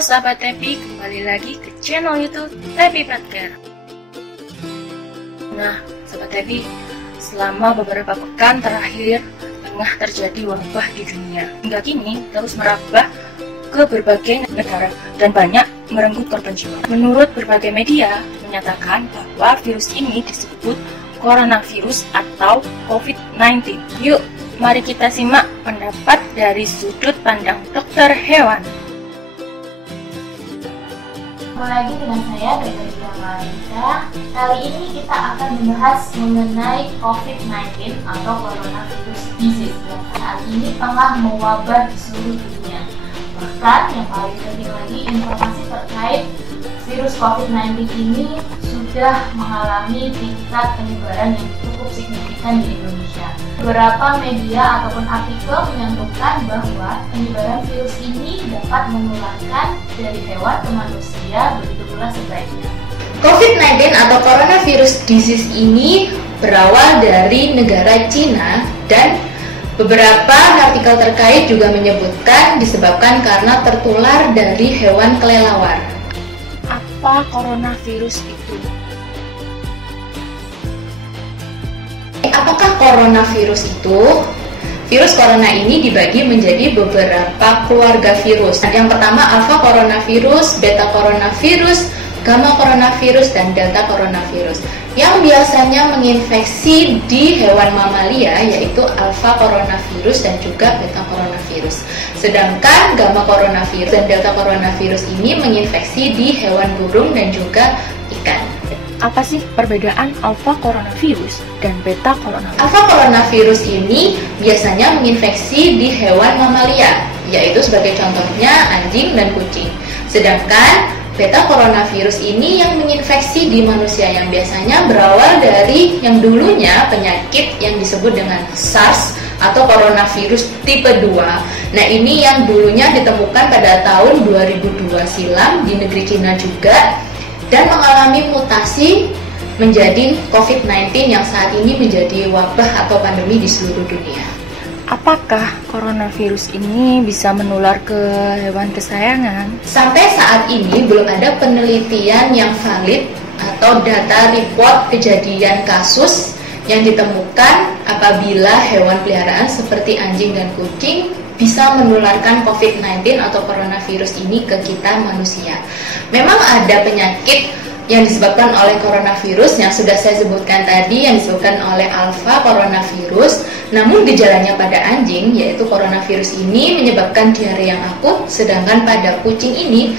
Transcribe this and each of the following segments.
Halo sahabat Tepi, kembali lagi ke channel YouTube Tepi Petcare. Nah, sahabat Tepi, selama beberapa pekan terakhir tengah terjadi wabah di dunia. Hingga kini terus merambah ke berbagai negara dan banyak merenggut korban jiwa. Menurut berbagai media menyatakan bahwa virus ini disebut coronavirus atau COVID-19. Yuk, mari kita simak pendapat dari sudut pandang dokter hewan. Kembali lagi dengan saya, Dr. Marita. Kali ini kita akan membahas mengenai COVID-19 atau coronavirus disease yang saat ini tengah mewabah di seluruh dunia. Bahkan yang paling penting lagi, informasi terkait virus COVID-19 ini sudah mengalami tingkat penyebaran yang cukup signifikan di Indonesia. Beberapa media ataupun artikel menyantumkan bahwa penyebaran virus ini dapat menularkan dari hewan ke manusia, begitu pula sebaliknya. COVID-19 atau coronavirus disease ini berawal dari negara Cina dan beberapa artikel terkait juga menyebutkan disebabkan karena tertular dari hewan kelelawar. Apa coronavirus itu? Apakah coronavirus itu? Virus corona ini dibagi menjadi beberapa keluarga virus. Yang pertama alpha coronavirus, beta coronavirus, gamma coronavirus, dan delta coronavirus. Yang biasanya menginfeksi di hewan mamalia yaitu alpha coronavirus dan juga beta coronavirus. Sedangkan gamma coronavirus dan delta coronavirus ini menginfeksi di hewan burung dan juga ikan. Apa sih perbedaan alpha coronavirus dan beta coronavirus? Alpha coronavirus ini biasanya menginfeksi di hewan mamalia, yaitu sebagai contohnya anjing dan kucing. Sedangkan beta coronavirus ini yang menginfeksi di manusia, yang biasanya berawal dari yang dulunya penyakit yang disebut dengan SARS atau coronavirus tipe 2. Nah, ini yang dulunya ditemukan pada tahun 2002 silam di negeri Cina juga, dan mengalami mutasi menjadi COVID-19 yang saat ini menjadi wabah atau pandemi di seluruh dunia. Apakah coronavirus ini bisa menular ke hewan kesayangan? Sampai saat ini belum ada penelitian yang valid atau data report kejadian kasus yang ditemukan apabila hewan peliharaan seperti anjing dan kucing bisa menularkan COVID-19 atau coronavirus ini ke kita manusia. Memang ada penyakit yang disebabkan oleh coronavirus yang sudah saya sebutkan tadi, yang disebutkan oleh alpha coronavirus. Namun gejalanya pada anjing, yaitu coronavirus ini menyebabkan diare yang akut, sedangkan pada kucing ini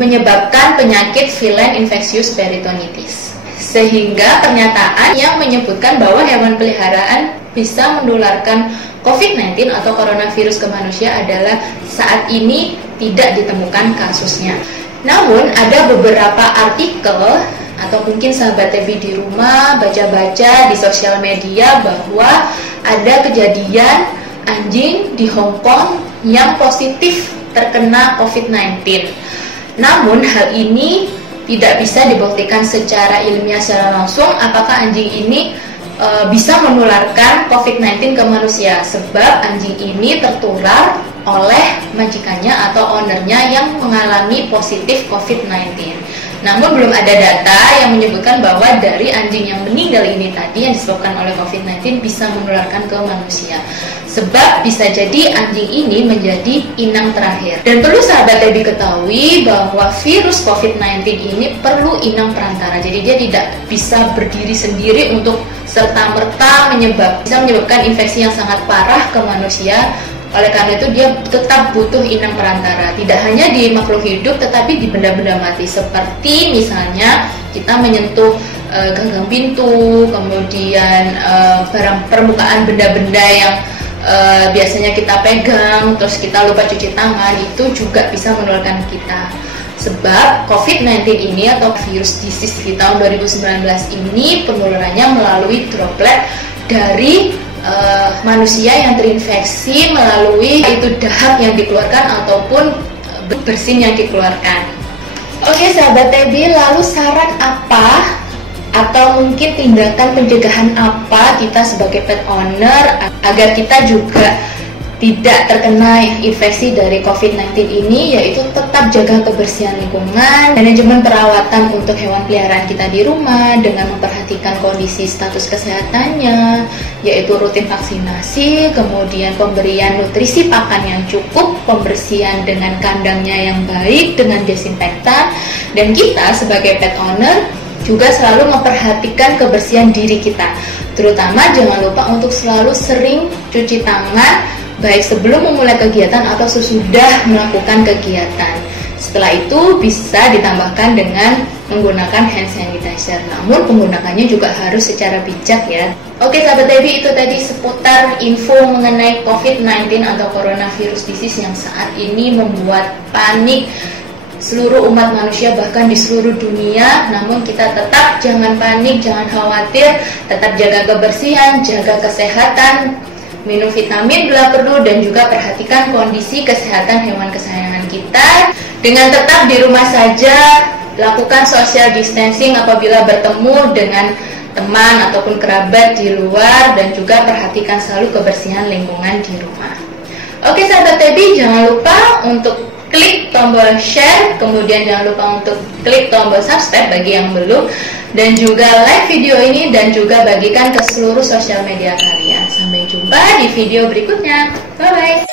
menyebabkan penyakit feline infectious peritonitis. Sehingga pernyataan yang menyebutkan bahwa hewan peliharaan bisa menularkan COVID-19 atau coronavirus ke manusia adalah saat ini tidak ditemukan kasusnya. Namun ada beberapa artikel atau mungkin sahabat TV di rumah baca-baca di sosial media bahwa ada kejadian anjing di Hong Kong yang positif terkena COVID-19. Namun hal ini tidak bisa dibuktikan secara ilmiah secara langsung apakah anjing ini bisa menularkan COVID-19 ke manusia, sebab anjing ini tertular oleh majikannya atau ownernya yang mengalami positif COVID-19. Namun belum ada data yang menyebutkan bahwa dari anjing yang meninggal ini tadi yang disebabkan oleh COVID-19 bisa menularkan ke manusia. Sebab bisa jadi anjing ini menjadi inang terakhir. Dan perlu sahabat Tebi ketahui bahwa virus COVID-19 ini perlu inang perantara. Jadi dia tidak bisa berdiri sendiri untuk serta-merta bisa menyebabkan infeksi yang sangat parah ke manusia. Oleh karena itu dia tetap butuh inang perantara, tidak hanya di makhluk hidup tetapi di benda-benda mati, seperti misalnya kita menyentuh gagang pintu, kemudian permukaan benda-benda yang biasanya kita pegang, terus kita lupa cuci tangan, itu juga bisa menularkan kita. Sebab COVID-19 ini atau virus disease di tahun 2019 ini penularannya melalui droplet dari manusia yang terinfeksi melalui itu dahak yang dikeluarkan ataupun bersin yang dikeluarkan. Oke sahabat Tebi, lalu saran apa atau mungkin tindakan pencegahan apa kita sebagai pet owner agar kita juga tidak terkena infeksi dari COVID-19 ini, yaitu tetap jaga kebersihan lingkungan, manajemen perawatan untuk hewan peliharaan kita di rumah dengan memperhatikan kondisi status kesehatannya, yaitu rutin vaksinasi, kemudian pemberian nutrisi pakan yang cukup, pembersihan dengan kandangnya yang baik dengan desinfektan, dan kita sebagai pet owner juga selalu memperhatikan kebersihan diri kita, terutama jangan lupa untuk selalu sering cuci tangan baik sebelum memulai kegiatan atau sesudah melakukan kegiatan. Setelah itu bisa ditambahkan dengan menggunakan hand sanitizer, namun penggunakannya juga harus secara bijak ya. Oke sahabat Debbie, itu tadi seputar info mengenai COVID-19 atau coronavirus disease yang saat ini membuat panik seluruh umat manusia, bahkan di seluruh dunia. Namun kita tetap jangan panik, jangan khawatir, tetap jaga kebersihan, jaga kesehatan, minum vitamin bila perlu, dan juga perhatikan kondisi kesehatan hewan kesayangan kita. Dengan tetap di rumah saja, lakukan social distancing apabila bertemu dengan teman ataupun kerabat di luar, dan juga perhatikan selalu kebersihan lingkungan di rumah. Oke sahabat Tebi, jangan lupa untuk klik tombol share, kemudian jangan lupa untuk klik tombol subscribe bagi yang belum, dan juga like video ini dan juga bagikan ke seluruh sosial media kalian. Sampai jumpa di video berikutnya. Bye bye.